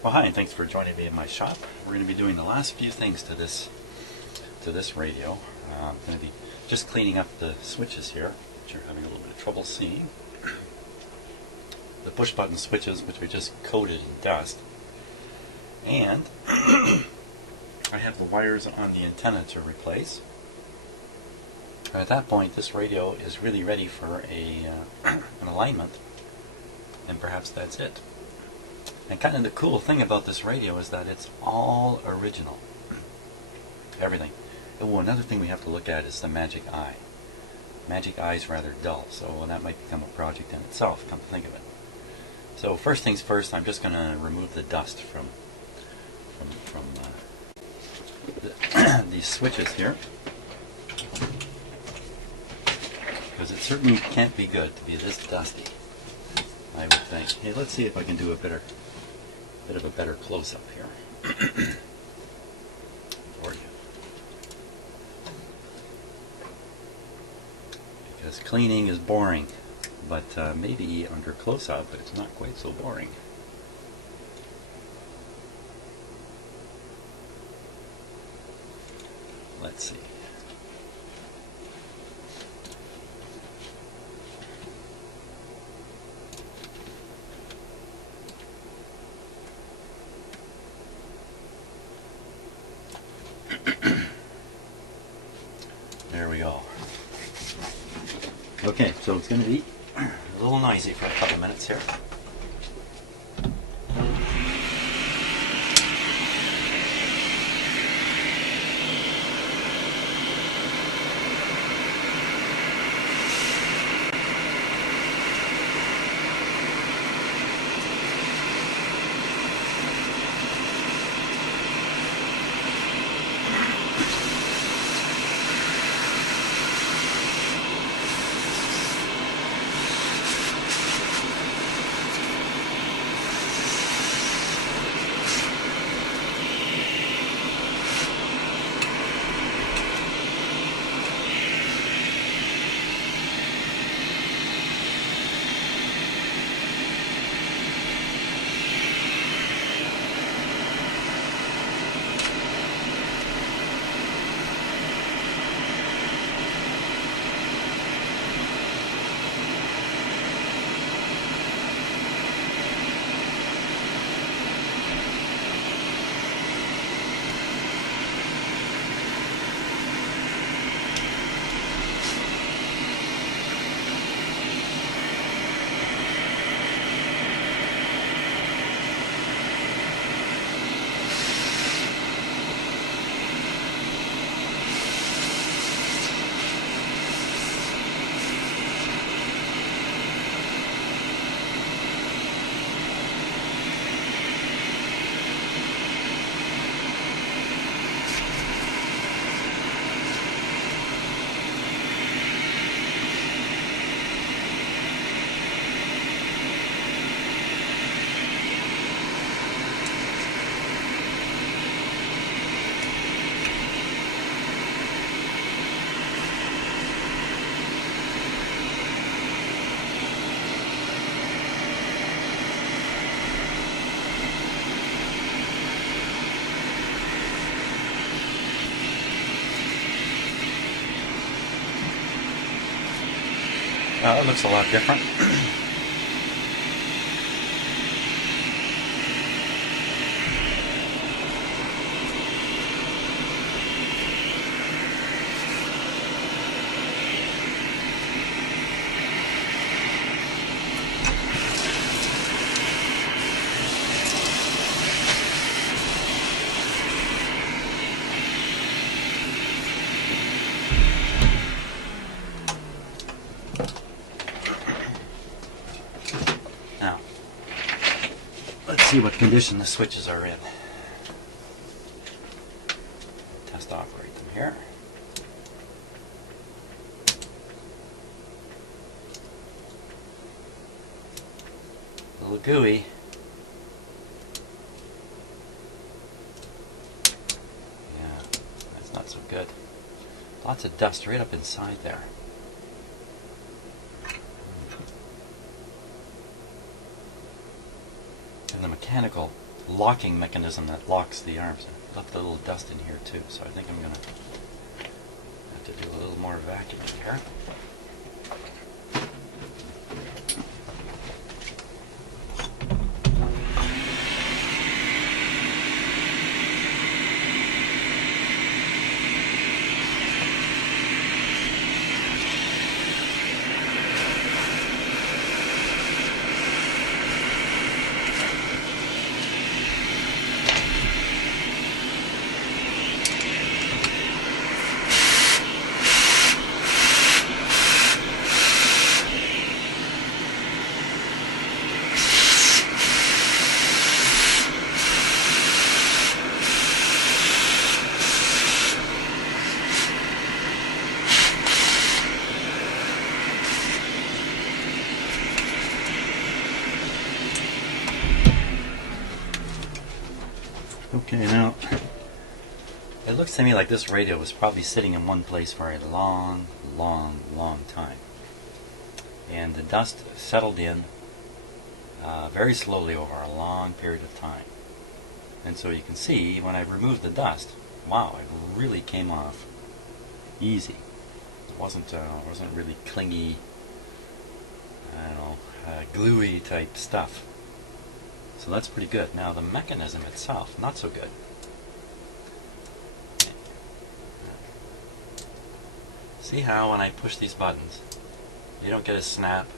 Well, hi, and thanks for joining me in my shop. We're going to be doing the last few things to this radio. I'm going to be just cleaning up the switches here, which you're having a little bit of trouble seeing. The push button switches, which we just coated in dust. And I have the wires on the antenna to replace. At that point, this radio is really ready for an alignment, and perhaps that's it. And kind of the cool thing about this radio is that it's all original. Everything. Oh, another thing we have to look at is the magic eye. Magic eye is rather dull, so that might become a project in itself, come to think of it. So first things first, I'm just going to remove the dust from these switches here. Because it certainly can't be good to be this dusty, I would think. Hey, let's see if I can do a bit of a better close-up here for you. Because cleaning is boring, but maybe under close-up it's not quite so boring. Let's see. There we go. Okay, so it's going to be a little noisy for a couple of minutes here. It looks a lot different. Now, let's see what condition the switches are in. Test operate them here. A little gooey. Yeah, that's not so good. Lots of dust right up inside there. And the mechanical locking mechanism that locks the arms. I left a little dust in here too, so I think I'm going to have to do a little more vacuuming here. Okay, now it looks to me like this radio was probably sitting in one place for a long time. And the dust settled in very slowly over a long period of time. And so you can see when I removed the dust, wow, it really came off easy. It wasn't really clingy, I don't know, gluey type stuff. So that's pretty good. Now the mechanism itself, not so good. See how when I push these buttons, you don't get a snap.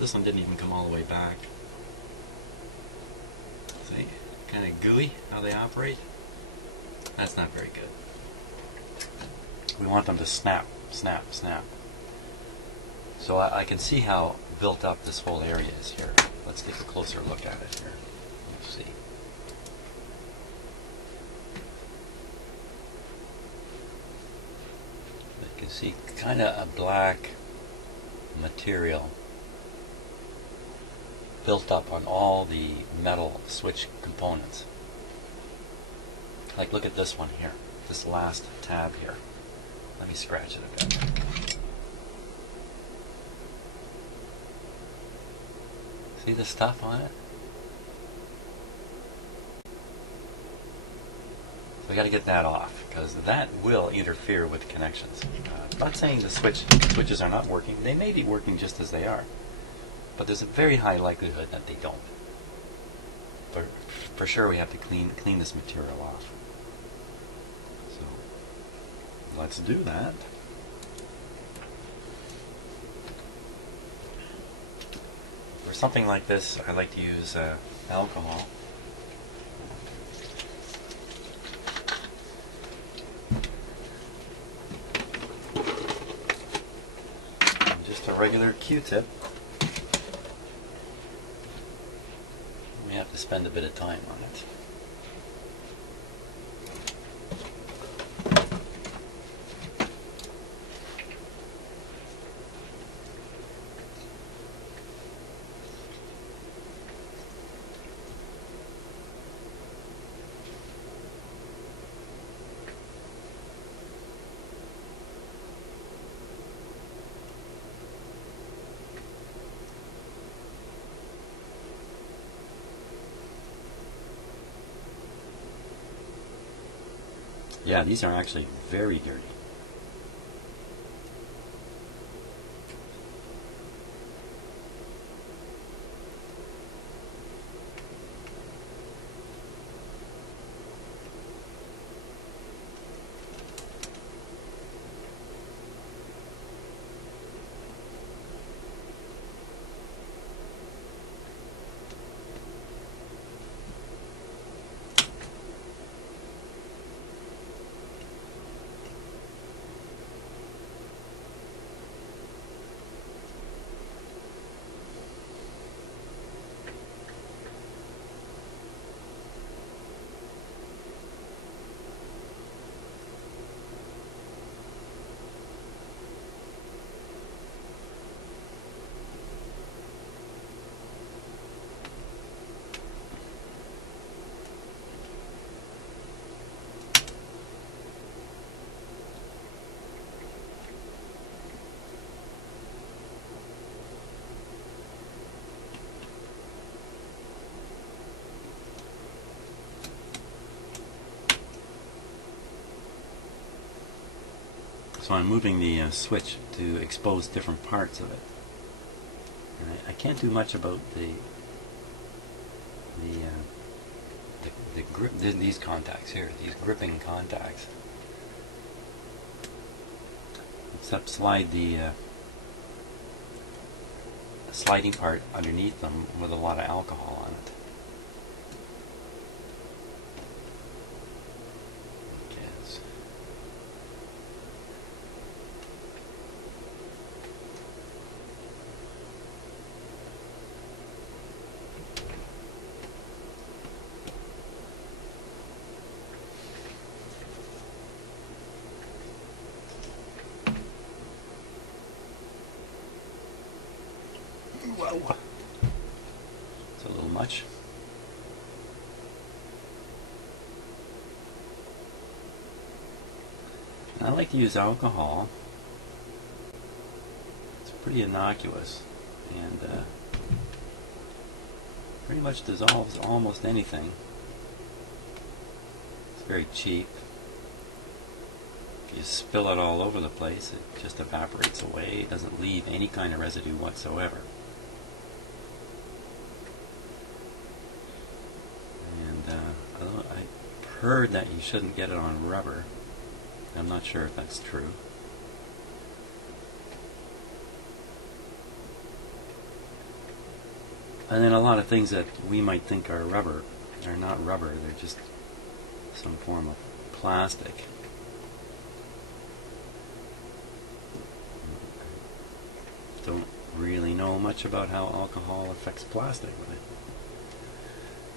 This one didn't even come all the way back. See? Kind of gooey how they operate. That's not very good. We want them to snap, snap, snap. So I can see how built up this whole area is here. Let's take a closer look at it here. Let's see. You can see kind of a black material built up on all the metal switch components. Like look at this one here, this last tab here. Let me scratch it a bit. See the stuff on it? So we got to get that off because that will interfere with connections. I'm not saying the switches are not working. They may be working just as they are, but there's a very high likelihood that they don't. For sure, we have to clean this material off. So let's do that. For something like this, I like to use alcohol. And just a regular Q-tip. We have to spend a bit of time on it. Yeah, these are actually very dirty. So I'm moving the switch to expose different parts of it. And I can't do much about the grip, these contacts here, these gripping contacts. Except slide the sliding part underneath them with a lot of alcohol on it. Whoa. It's a little much. I like to use alcohol. It's pretty innocuous and pretty much dissolves almost anything. It's very cheap. If you spill it all over the place, it just evaporates away. It doesn't leave any kind of residue whatsoever. I heard that you shouldn't get it on rubber. I'm not sure if that's true. And then a lot of things that we might think are rubber are not rubber. They're just some form of plastic. Don't really know much about how alcohol affects plastic, but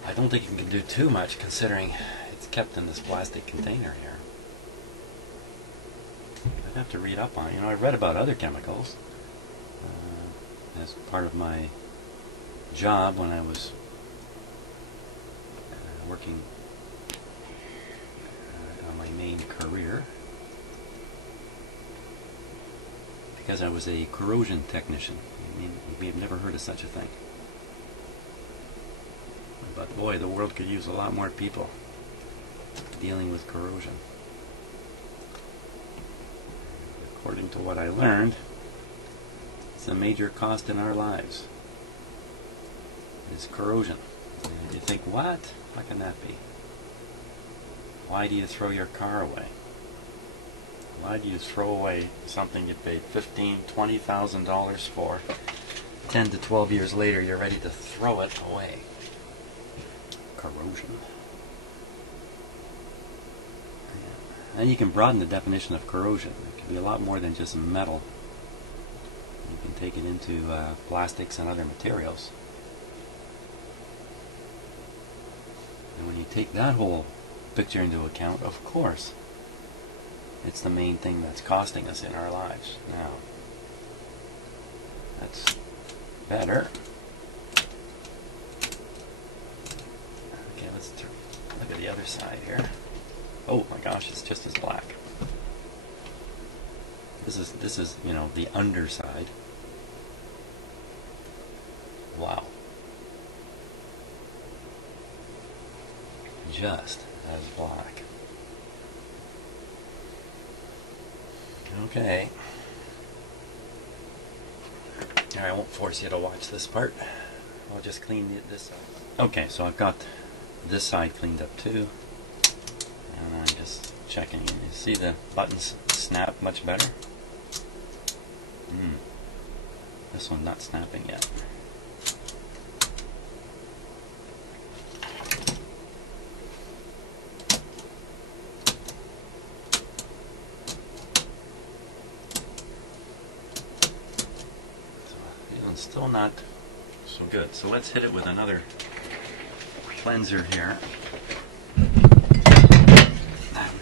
I don't think you can do too much considering it's kept in this plastic container here. I'd have to read up on it. You know, I read about other chemicals as part of my job when I was working on my main career, because I was a corrosion technician. I mean, we have never heard of such a thing. But boy, the world could use a lot more people dealing with corrosion. According to what I learned, it's a major cost in our lives. It's corrosion. And you think, what? How can that be? Why do you throw your car away? Why do you throw away something you paid $15,000, $20,000 for? 10 to 12 years later, you're ready to throw it away. Corrosion. And you can broaden the definition of corrosion. It can be a lot more than just metal. You can take it into plastics and other materials. And when you take that whole picture into account, of course, it's the main thing that's costing us in our lives. Now, that's better. Okay, let's look at the other side here. Oh my gosh, it's just as black. This is, you know, the underside. Wow. Just as black. Okay. I won't force you to watch this part. I'll just clean this side. Okay, so I've got this side cleaned up too. And I'm just checking. You see the buttons snap much better? This one's not snapping yet. Still not so good. So let's hit it with another cleanser here. We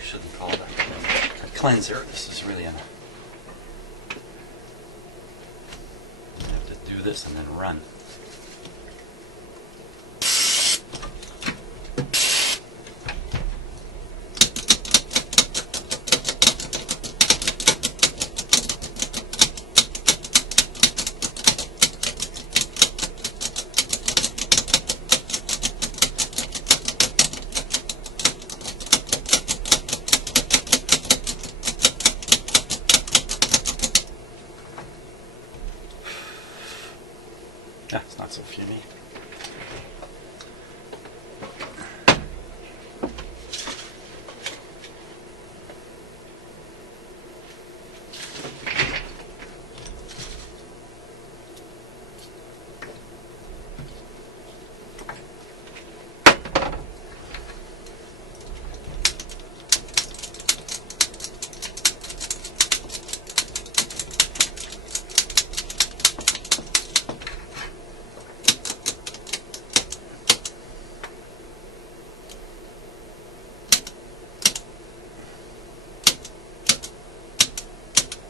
shouldn't call it a cleanser. This is really I have to do this and then run. Yeah, it's not so fumy.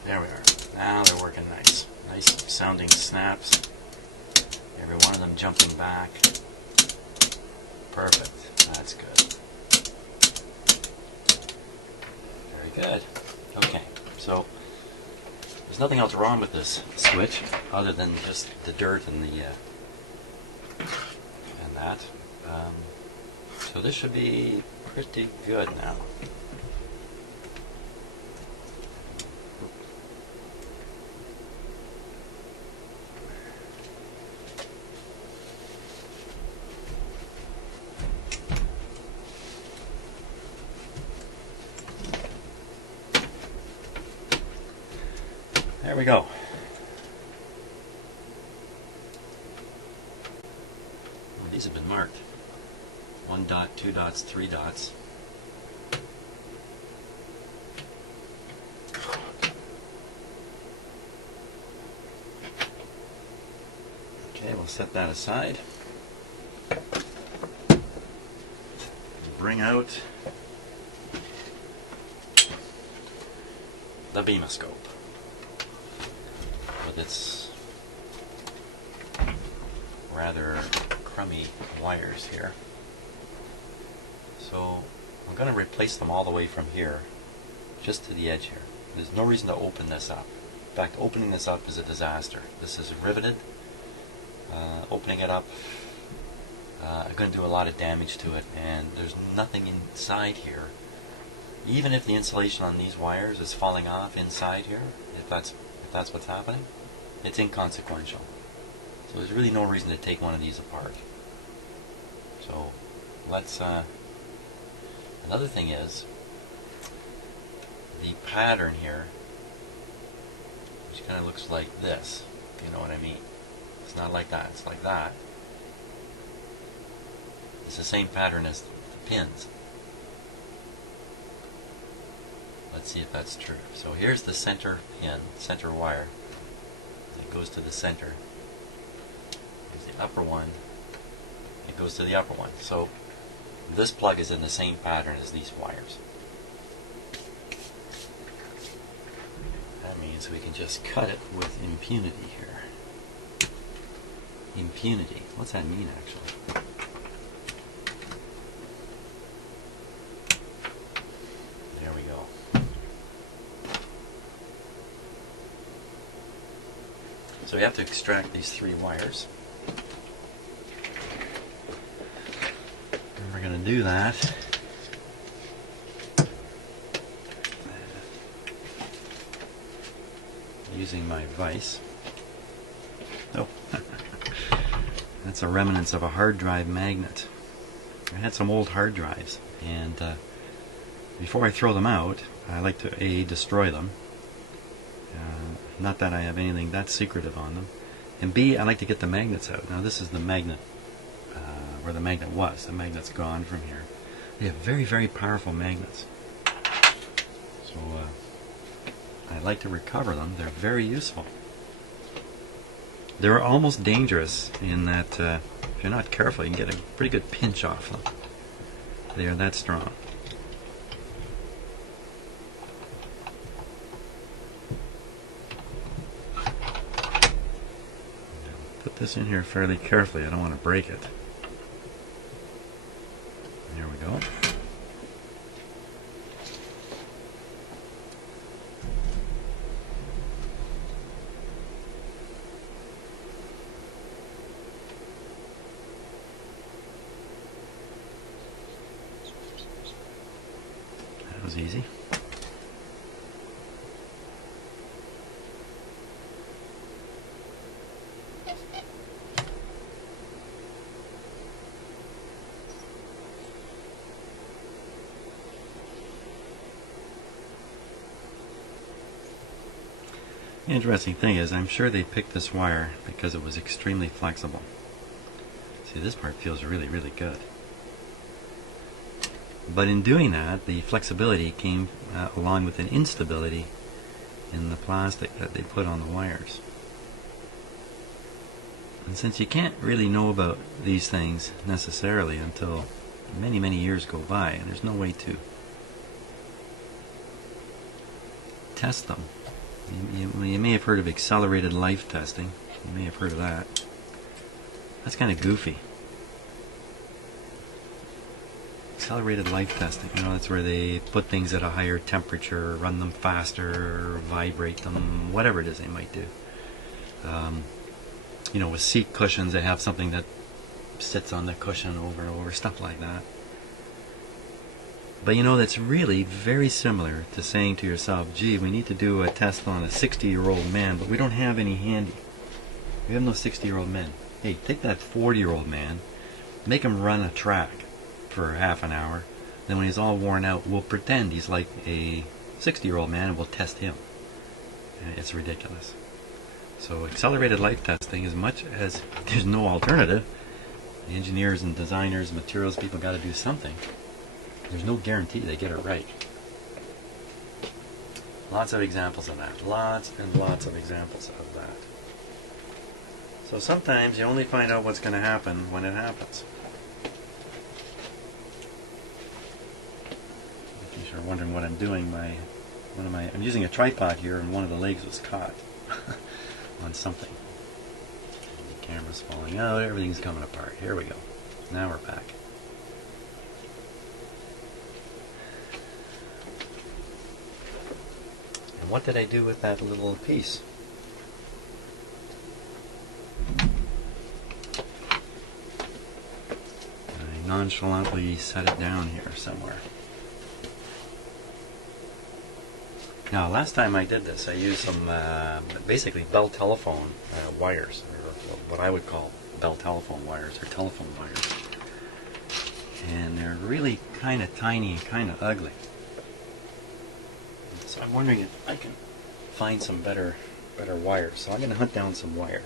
There we are. Now they're working nice. Nice sounding snaps. Every one of them jumping back. Perfect. That's good. Very good. Okay, so there's nothing else wrong with this switch other than just the dirt and the and that. So this should be pretty good now. There we go. Well, these have been marked. 1 dot, 2 dots, 3 dots. Okay, we'll set that aside. Bring out the beamoscope with its rather crummy wires here. So I'm going to replace them all the way from here just to the edge here. There's no reason to open this up. In fact, opening this up is a disaster. This is riveted. Opening it up, I'm going to do a lot of damage to it, and there's nothing inside here. Even if the insulation on these wires is falling off inside here, if that's what's happening, it's inconsequential. So there's really no reason to take one of these apart. So let's. Another thing is the pattern here, which kind of looks like this. If you know what I mean. It's not like that. It's like that. It's the same pattern as the pins. Let's see if that's true. So here's the center pin, center wire. It goes to the center. Here's the upper one. It goes to the upper one. So this plug is in the same pattern as these wires. That means we can just cut it with impunity here. Impunity. What's that mean, actually? There we go. So we have to extract these 3 wires. And we're going to do that using my vise. Oh. That's a remnants of a hard drive magnet. I had some old hard drives, and before I throw them out, I like to destroy them. Not that I have anything that secretive on them, and B, I like to get the magnets out. Now this is the magnet where the magnet was. The magnet's gone from here. They have very, very powerful magnets. So I like to recover them. They're very useful. They're almost dangerous in that if you're not careful, you can get a pretty good pinch off them. They are that strong. Put this in here fairly carefully. I don't want to break it. There we go. That was easy. Interesting thing is, I'm sure they picked this wire because it was extremely flexible. See, this part feels really, really good. But in doing that, the flexibility came along with an instability in the plastic that they put on the wires. And since you can't really know about these things necessarily until many, many years go by, and there's no way to test them. You may have heard of accelerated life testing. You may have heard of that. That's kind of goofy. Accelerated life testing, you know, that's where they put things at a higher temperature, run them faster, vibrate them, whatever it is they might do. You know, with seat cushions, they have something that sits on the cushion over and over, stuff like that. But you know, that's really very similar to saying to yourself, gee, we need to do a test on a 60-year-old man, but we don't have any handy. We have no 60-year-old men. Hey, take that 40-year-old man, make him run a track for half an hour, then when he's all worn out, we'll pretend he's like a 60-year-old man and we'll test him. It's ridiculous. So accelerated life testing, as much as there's no alternative, the engineers and designers, materials people got to do something. There's no guarantee they get it right. Lots of examples of that. Lots and lots of examples of that. So sometimes you only find out what's going to happen when it happens. If you're wondering what I'm doing, I'm using a tripod here, and one of the legs was caught on something. The camera's falling out. Everything's coming apart. Here we go. Now we're back. What did I do with that little piece? I nonchalantly set it down here somewhere. Now, last time I did this, I used some basically Bell telephone wires, or what I would call Bell telephone wires, or telephone wires. And they're really kind of tiny and kind of ugly. So I'm wondering if I can find some better wires. So I'm going to hunt down some wire.